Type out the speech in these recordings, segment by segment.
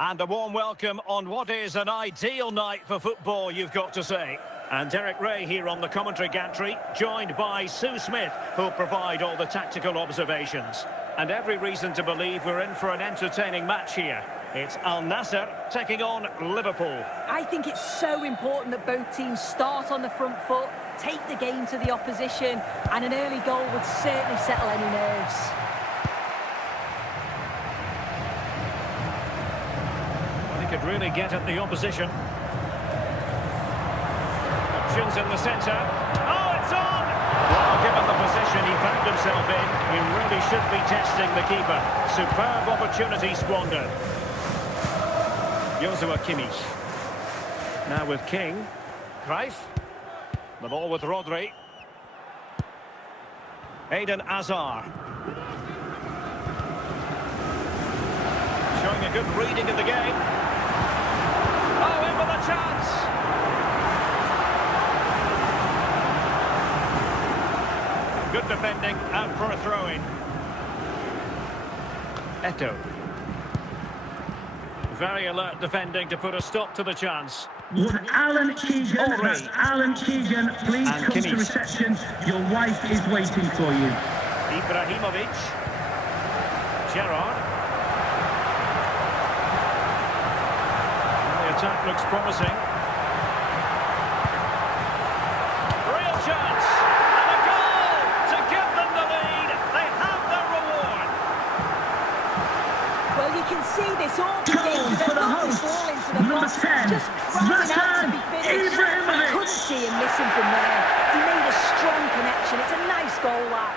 And a warm welcome on what is an ideal night for football, you've got to say. And Derek Ray here on the commentary gantry, joined by Sue Smith, who'll provide all the tactical observations. And every reason to believe we're in for an entertaining match here. It's Al Nassr taking on Liverpool. I think it's so important that both teams start on the front foot, take the game to the opposition, and an early goal would certainly settle any nerves. Could really get at the opposition. Options in the centre. Oh, it's on! Well, given the position he found himself in, he really should be testing the keeper. Superb opportunity squandered. Joshua Kimmich. Now with King. Cruyff. The ball with Rodri. Eden Hazard. Showing a good reading of the game. Oh, in with a chance! Good defending, out for a throw-in. Eto'o. Very alert defending to put a stop to the chance. Would Alan Keegan, that's Alan Keegan, please and come Kimmich. to reception. Your wife is waiting for you. Ibrahimovic. Gerrard. Attack looks promising. Real chance! And a goal to give them the lead. They have their reward. Well, you can see this all begins for with the a host. ball into the Number box. 10, Just crying out to be finished. Ibrahimovic. I couldn't see him missing from there. He made a strong connection. It's a nice goal, that.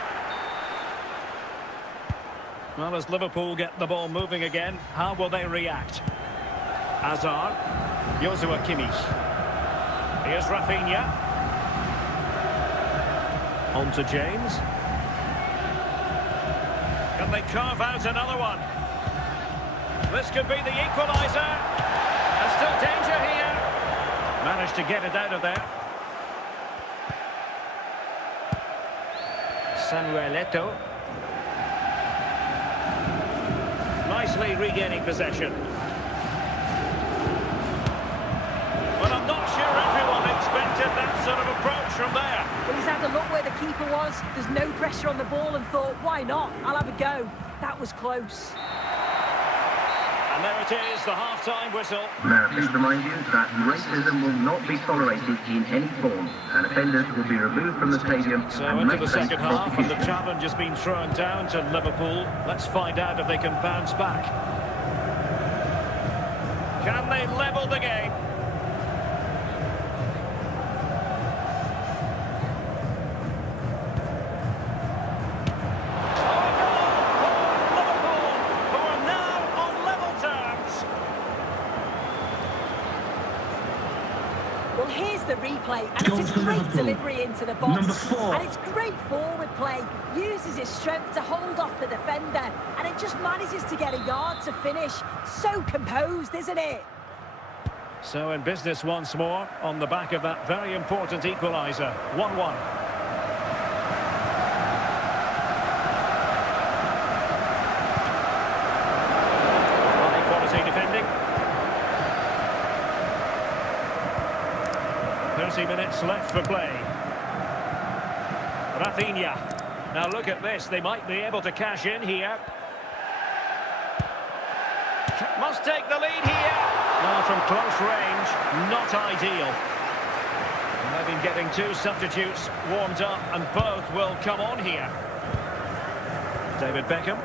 Well, as Liverpool get the ball moving again, how will they react? Hazard. Joshua Kimmich. Here's Rafinha. On to James. Can they carve out another one? This could be the equaliser. There's still danger here. Managed to get it out of there. Samuel Eto'o. Nicely regaining possession. But I'm not sure everyone expected that sort of approach from there. Well, he's had a look where the keeper was. There's no pressure on the ball and thought, why not? I'll have a go. That was close. And there it is, the half-time whistle. Now, please remind you that racism will not be tolerated in any form, and offenders will be removed from the stadium. So and into may the face second half, and the prosecution. challenge has been thrown down to Liverpool. Let's find out if they can bounce back. Can they level the game? Well, here's the replay, and it's a great delivery into the box. Number 4. And it's great forward play. Uses his strength to hold off the defender, and it just manages to get a yard to finish. So composed, isn't it? So in business once more, on the back of that very important equaliser. 1-1. High-quality defending. 30 minutes left for play. Rafinha. Now look at this, they might be able to cash in here. Must take the lead here. Now from close range, not ideal. And they've been getting two substitutes warmed up, and both will come on here. David Beckham.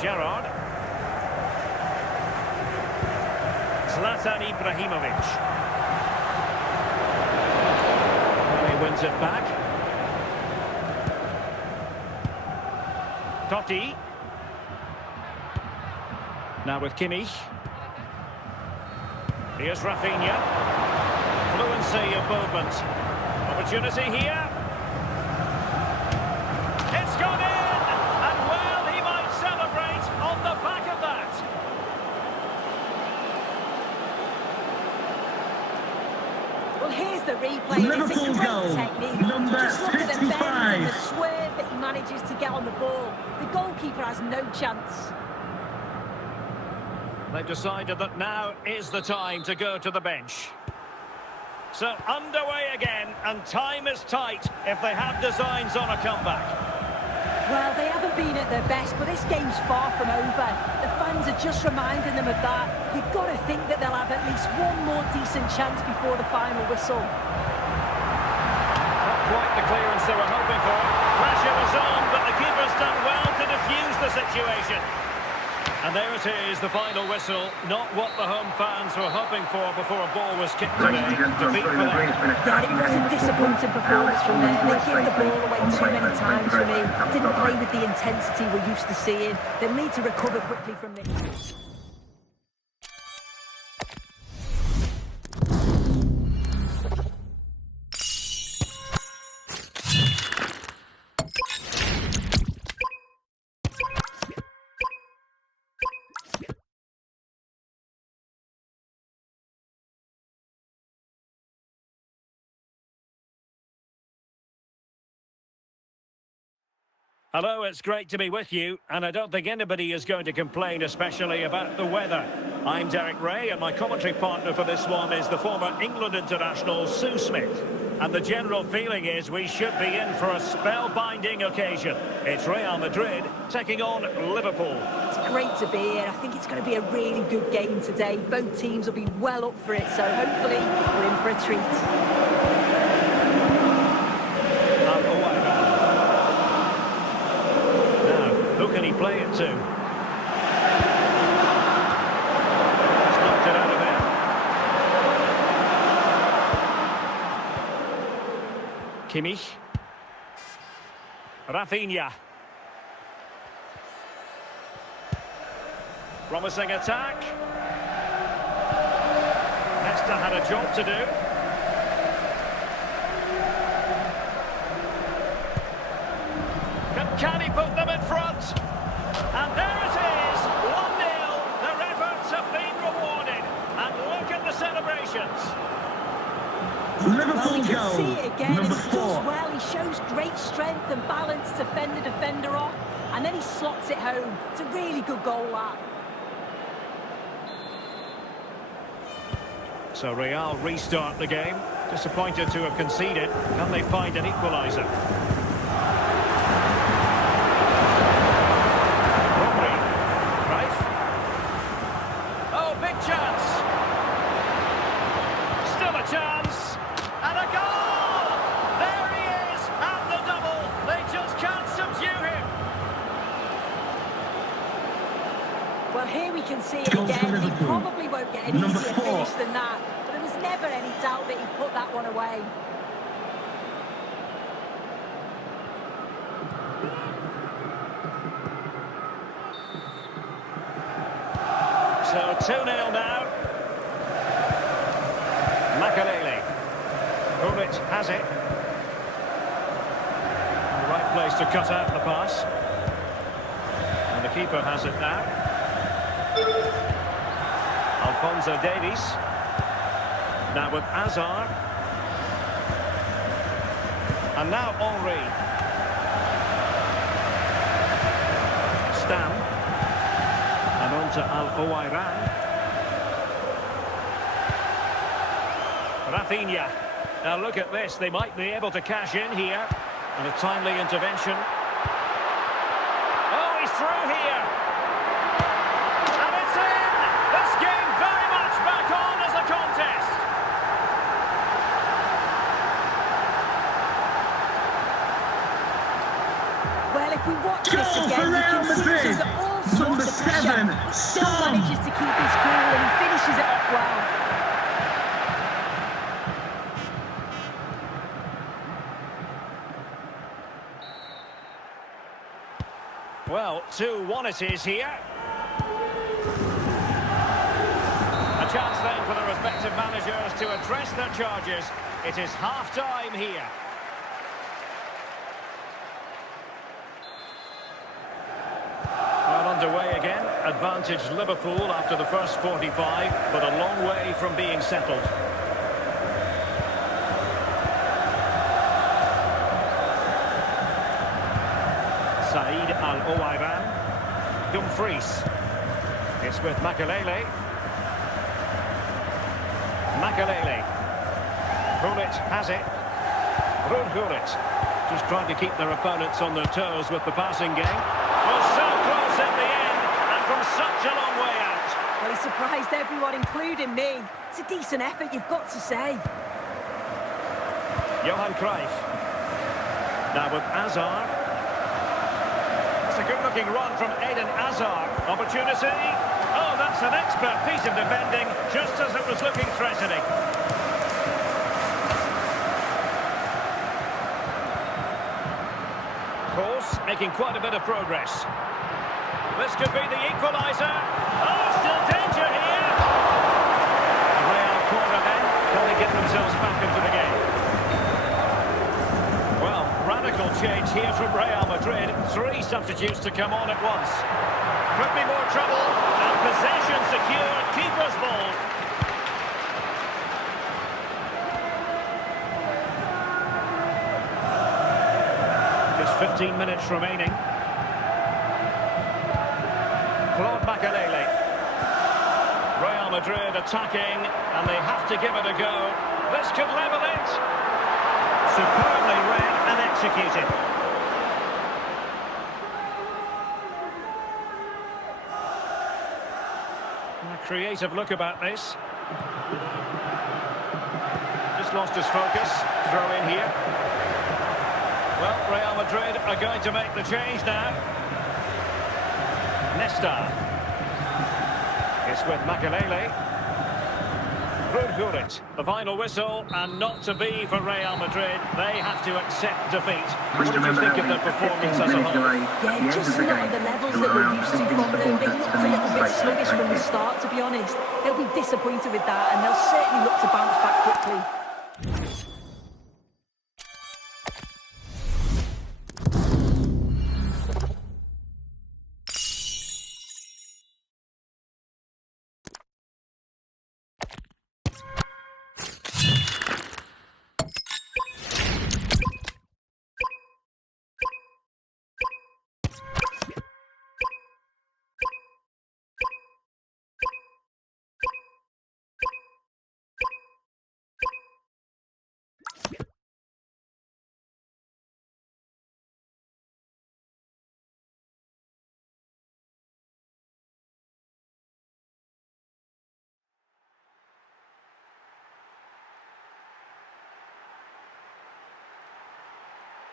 Gerrard. Zlatan Ibrahimovic. Wins it back. Totti. Now with Kimmich. Here's Rafinha. Fluency of movement. Opportunity here. It's gone in! And well, he might celebrate on the back of that. Well, here's the replay, and it's a Liverpool great goal, technique. number Just look at the bend and the 55. swerve that he manages to get on the ball. The goalkeeper has no chance. They've decided that now is the time to go to the bench. So underway again, and time is tight if they have designs on a comeback. Well, they haven't been at their best, but this game's far from over. The fans are just reminding them of that. You've got to think that they'll have at least one more decent chance before the final whistle. Not quite the clearance they were hoping for. Pressure is on, but the keeper's done well to defuse the situation. And there it is, the final whistle. Not what the home fans were hoping for before a ball was kicked today. Defeat for them. Yeah, it was a disappointing performance from there. They gave the ball away too many times for me. Didn't play with the intensity we're used to seeing. They'll need to recover quickly from this. Hello, it's great to be with you, and I don't think anybody is going to complain, especially about the weather. I'm Derek Ray, and my commentary partner for this one is the former England international Sue Smith. And the general feeling is we should be in for a spellbinding occasion. It's Real Madrid taking on Liverpool. It's great to be here. I think it's going to be a really good game today. Both teams will be well up for it, so hopefully we're in for a treat. Who can he play it to? He's knocked it out of there. Kimmich. Rafinha. Promising attack. Nesta had a job to do. Can he put them in front? And there it is, 1-0. Their efforts have been rewarded. And look at the celebrations. Liverpool You can goal, see it again, and number he 4. does well. He shows great strength and balance to fend the defender off, and then he slots it home. It's a really good goal, that. So Real restart the game. Disappointed to have conceded. Can they find an equaliser? Chance and a goal! There he is at the double. They just can't subdue him. Well, here we can see it Goal for again. He Liverpool. probably won't get an Number easier 4. finish than that, but there was never any doubt that he put that one away. So 2-0 now. Makalele. Hulic has it. The right place to cut out the pass. And the keeper has it now. Alphonso Davies. Now with Hazard. And now Henry. Stam. And on to Al-Owairan. Rafinha. Now look at this, they might be able to cash in here. And a timely intervention. Oh, he's through here. And it's in! This game very much back on as a contest. Well, if we watch this Goal again, for you Real can see Madrid. he's under all sorts Number of pressure, 7, but still Son. manages to keep his cool and he finishes it off well. Well, 2-1 it is here. A chance then for the respective managers to address their charges. It is half-time here. Well, underway again. Advantage Liverpool after the first 45, but a long way from being settled. Saïd Al-Owairan. Dumfries. It's with Makelele. Makelele. Gullit has it. Gullit. Just trying to keep their opponents on their toes with the passing game. Well, so close in the end, and from such a long way out. Well, he surprised everyone, including me. It's a decent effort, you've got to say. Johan Cruyff. Now with Hazard. It's a good-looking run from Eden Hazard. Opportunity. Oh, that's an expert piece of defending, just as it was looking threatening. Course, making quite a bit of progress. This could be the equaliser. Oh, still danger here. Real corner then. Can they get themselves back into the game? Well, radical change here from Real Madrid. 3 substitutes to come on at once. Could be more trouble. And possession secured. Keeper's ball. Just 15 minutes remaining. Claude Makelele. Real Madrid attacking, and they have to give it a go. This could level it. Superbly read and executed. A creative look about this. Just lost his focus. Throw in here. Well, Real Madrid are going to make the change now. Nesta. It's with Makelele. Gullit. The final whistle, and not to be for Real Madrid. They have to accept defeat. What did you think of their performance as a whole? Yeah, just not at the levels that we're used to from them. They looked a little bit sluggish from the start, to be honest. They'll be disappointed with that, and they'll certainly look to bounce back quickly.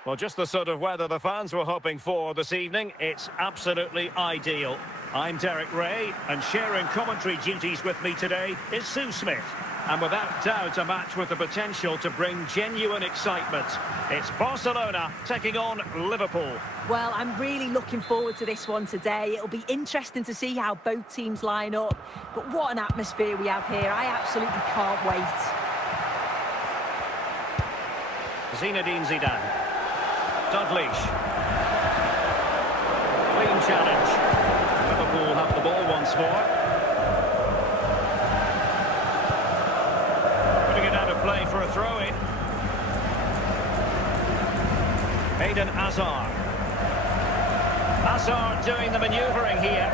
Well, just the sort of weather the fans were hoping for this evening. It's absolutely ideal. I'm Derek Ray, and sharing commentary duties with me today is Sue Smith. And without doubt, a match with the potential to bring genuine excitement. It's Barcelona taking on Liverpool. Well, I'm really looking forward to this one today. It'll be interesting to see how both teams line up. But what an atmosphere we have here. I absolutely can't wait. Zinedine Zidane. Dalglish. Clean challenge. Liverpool have the ball once more. Putting it out of play for a throw-in. Eden Hazard. Hazard doing the manoeuvring here.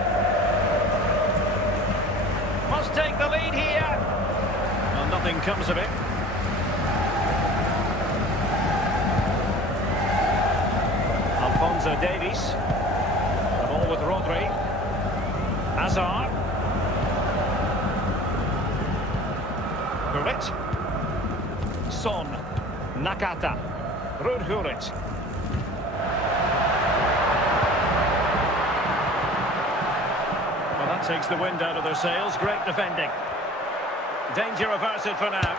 Must take the lead here. Well, nothing comes of it. Davies. The ball with Rodri. Hazard. Gullit. Son. Nakata. Gullit. Well, that takes the wind out of their sails. Great defending. Danger averted for now.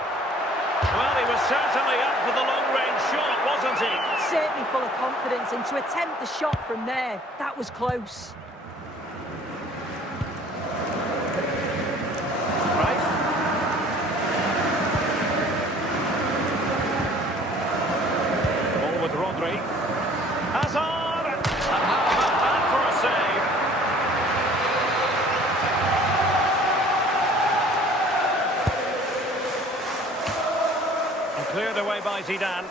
Well, he was certainly up for the long-range shot, wasn't he? Certainly full of confidence, and to attempt the shot from there, that was close. Right. Ball with Rodri. Hazard! And how about that for a save? And cleared away by Zidane.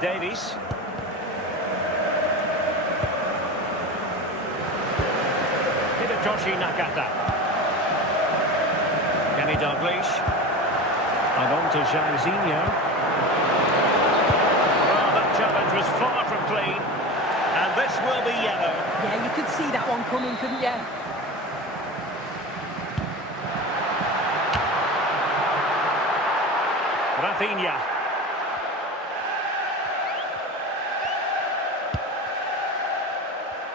Davies. Hiroshi Nakata. Kenny Dalglish. And on to Jairzinho. Well, that challenge was far from clean. And this will be yellow. Yeah, you could see that one coming, couldn't you? Rafinha.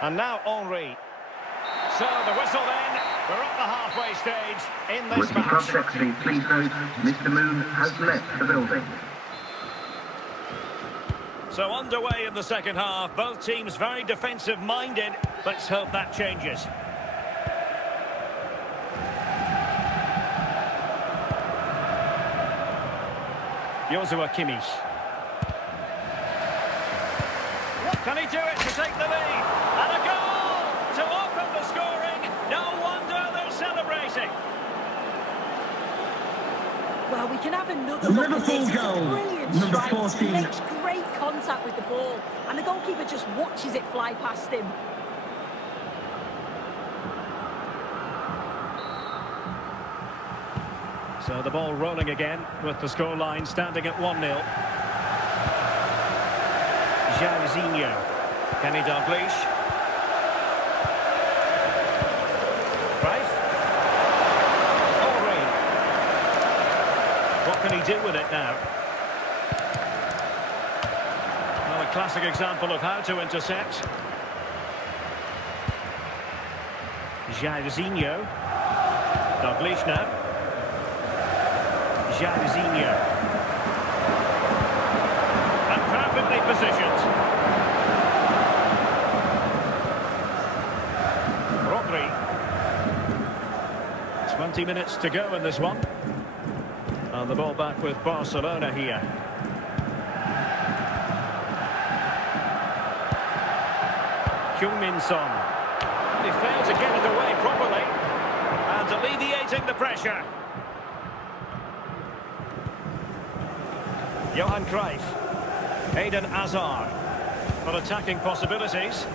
And now Henry. So the whistle then. We're up the halfway stage in this With match. FC, please note, Mr. Moon has left the building. So underway in the second half. Both teams very defensive-minded. Let's hope that changes. Joshua Kimmich. Can he do it to take the lead? And a goal to open the scoring. No wonder they're celebrating. Well, we can have another look at this. It's a brilliant Number strike. 14. He makes great contact with the ball, and the goalkeeper just watches it fly past him. So the ball rolling again with the scoreline standing at 1-0. Jairzinho. Kenny Dalglish. Right. Henry. What can he do with it now? Well, a classic example of how to intercept. Jairzinho. Dalglish now. Jairzinho. And perfectly positioned. Rodri. 20 minutes to go in this one. And the ball back with Barcelona here. Heung-min Son. He failed to get it away properly. And alleviating the pressure. Johan Cruyff. Eden Hazard. For attacking possibilities.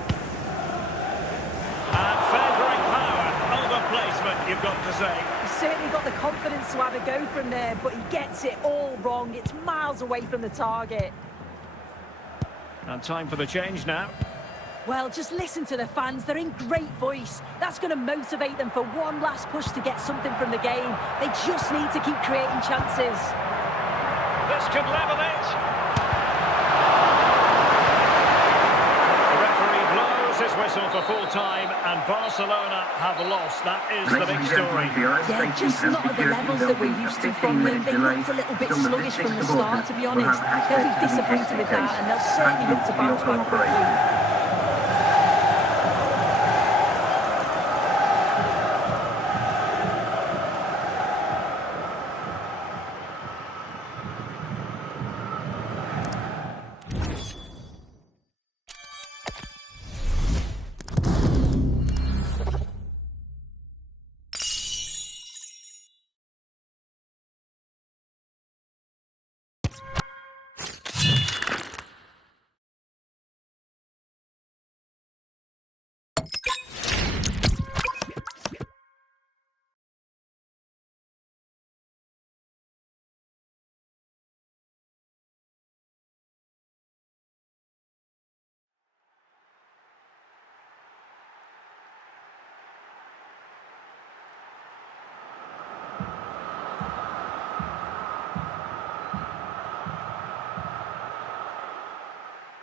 And favouring power over placement, you've got to say. He's certainly got the confidence to have a go from there, but he gets it all wrong. It's miles away from the target. And time for the change now. Well, just listen to the fans. They're in great voice. That's going to motivate them for one last push to get something from the game. They just need to keep creating chances. This could level it. The referee blows his whistle for full time, and Barcelona have lost. That is the big story. Yeah, just not at the levels that we're used to from them. They looked a little bit sluggish from the start, to be honest. They'll be disappointed with that, and they'll certainly look to bounce back quickly.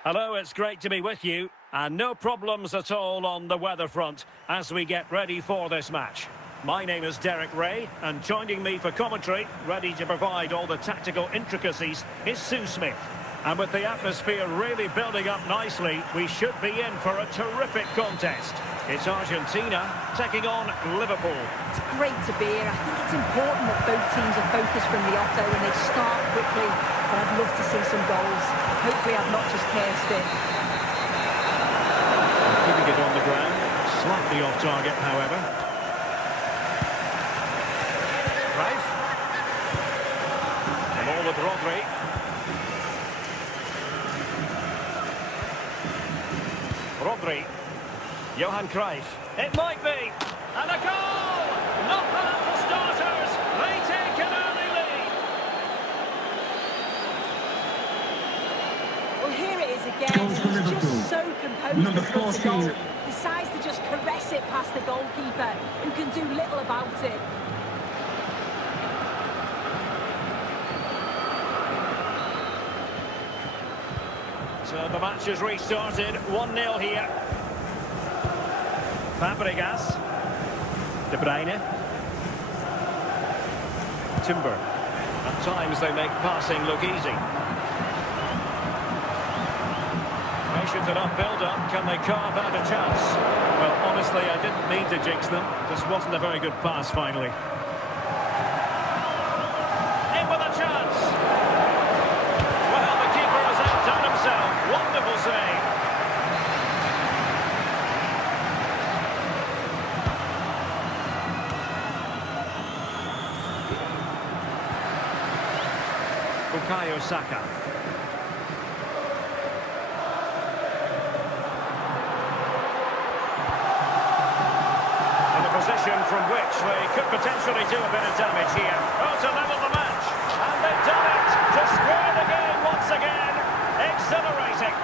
Hello, it's great to be with you, and no problems at all on the weather front as we get ready for this match. My name is Derek Ray, and joining me for commentary, ready to provide all the tactical intricacies, is Sue Smith. And with the atmosphere really building up nicely, we should be in for a terrific contest. It's Argentina taking on Liverpool. It's great to be here. I think it's important that both teams are focused from the off, though, and they start quickly. But I'd love to see some goals. Hopefully I've not just cursed it. Keeping it on the ground, slightly off target, however. Right. The ball with Rodri. Rodri. Johan Cruyff. It might be. And a goal! Not bad for starters. They take an early lead. Well, here it is again. Goal for He's Liverpool. just so composed. Number in front of 14. goal. Decides to just caress it past the goalkeeper, who can do little about it. So the match has restarted. 1-0 here. Fabregas. De Bruyne. Timber. At times they make passing look easy. Patient enough build-up. Can they carve out a chance? Well, honestly, I didn't mean to jinx them. Just wasn't a very good pass, finally. In with a chance. Well, the keeper has outdone himself. Wonderful save. Bukayo Saka. Position from which they could potentially do a bit of damage here. Oh, to level the match. And they've done it to square the game once again. Exhilarating.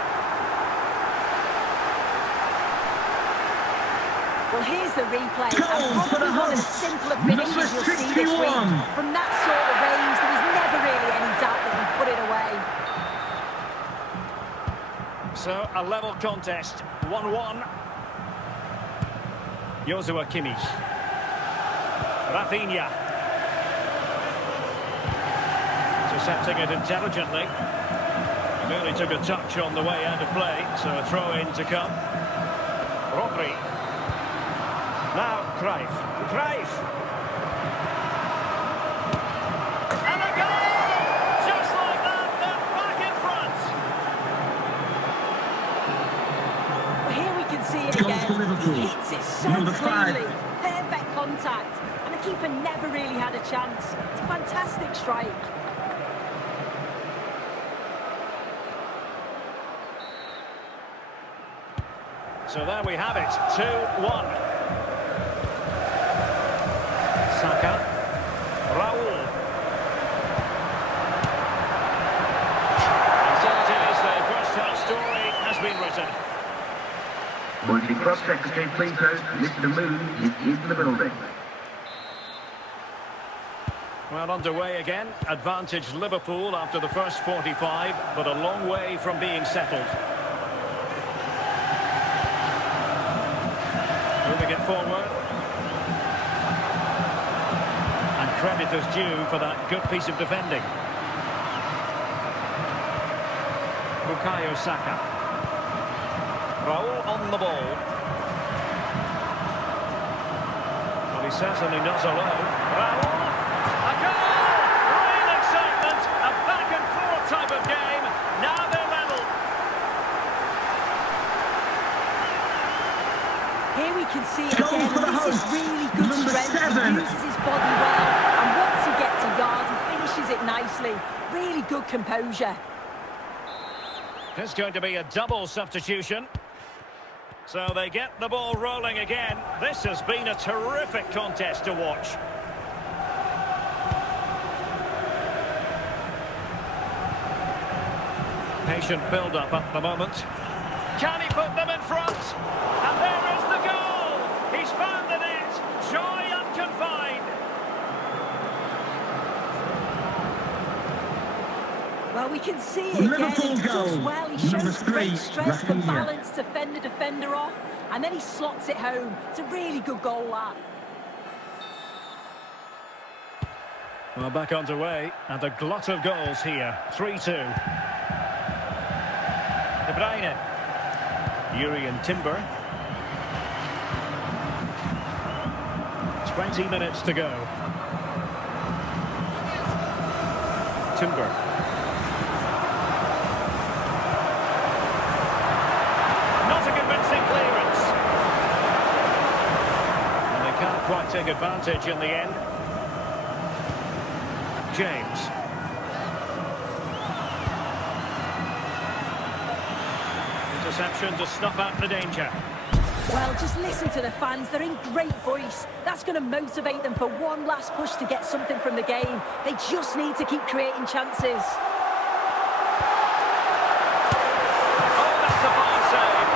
Well, here's the replay. Goal for the One of the hosts. simpler finishes Number you'll see this week. 61. From that sort of range, there was never really any doubt that he put it away. So, a level contest. 1-1. Joshua Kimmich. Rafinha. Intercepting it intelligently. Barely took a touch on the way out of play, so a throw-in to come. Rodri. Now, Cruyff. Cruyff! And a goal! Just like that, they're back in front! Well, here we can see it Goal again. for Liverpool. He hits it so Number 5. cleanly. Perfect contact. And the keeper never really had a chance. It's a fantastic strike. So there we have it, 2-1. Saka. Raul. And so it is, the first half story has been written. Would the Cross Secretary please note Mr. Moon is in the building. Well, underway again. Advantage Liverpool after the first 45, but a long way from being settled. Moving it forward. And credit is due for that good piece of defending. Bukayo Saka. Raul on the ball. Well, he certainly not alone. Raul. A goal! Real excitement. A back-and-forth type of game. Now they're level. Here we can see it Goal again. for the This is hosts. really good Number strength. 7. He uses his body well. And once he gets a yard, he finishes it nicely. Really good composure. There's going to be a double substitution. So they get the ball rolling again. This has been a terrific contest to watch. Patient build-up at the moment. Can he put them in front? And there is the goal! He's found the net. Joy unconfined. Well, we can see it again. Liverpool He does goal. well. He Number shows great 3, strength and Rafinha. balance to fend the defender off. And then he slots it home. It's a really good goal, that. Well, back underway, and a glut of goals here. 3-2. De Bruyne. Jurriën Timber. 20 minutes to go. Timber. Not a convincing clearance. And they can't quite take advantage in the end. James. Interception to snuff out the danger. Well, just listen to the fans. They're in great voice. That's going to motivate them for one last push to get something from the game. They just need to keep creating chances. Oh, that's a fine save.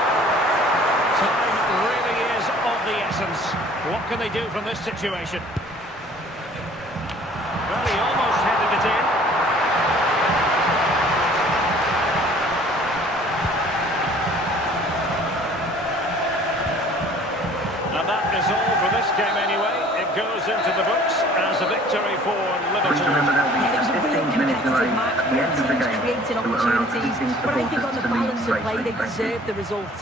Time really is of the essence. What can they do from this situation? Well, he almost headed it in. And that is all for this game anyway. It goes into the books as a victory for Please Liverpool. remember there'll be Yeah, it was a 15 really minutes competitive delay match. at the end of the Both game teams creating to allow opportunities, visiting but I think on the supporters to leave balance of play, safely. they Thank you. deserved the result.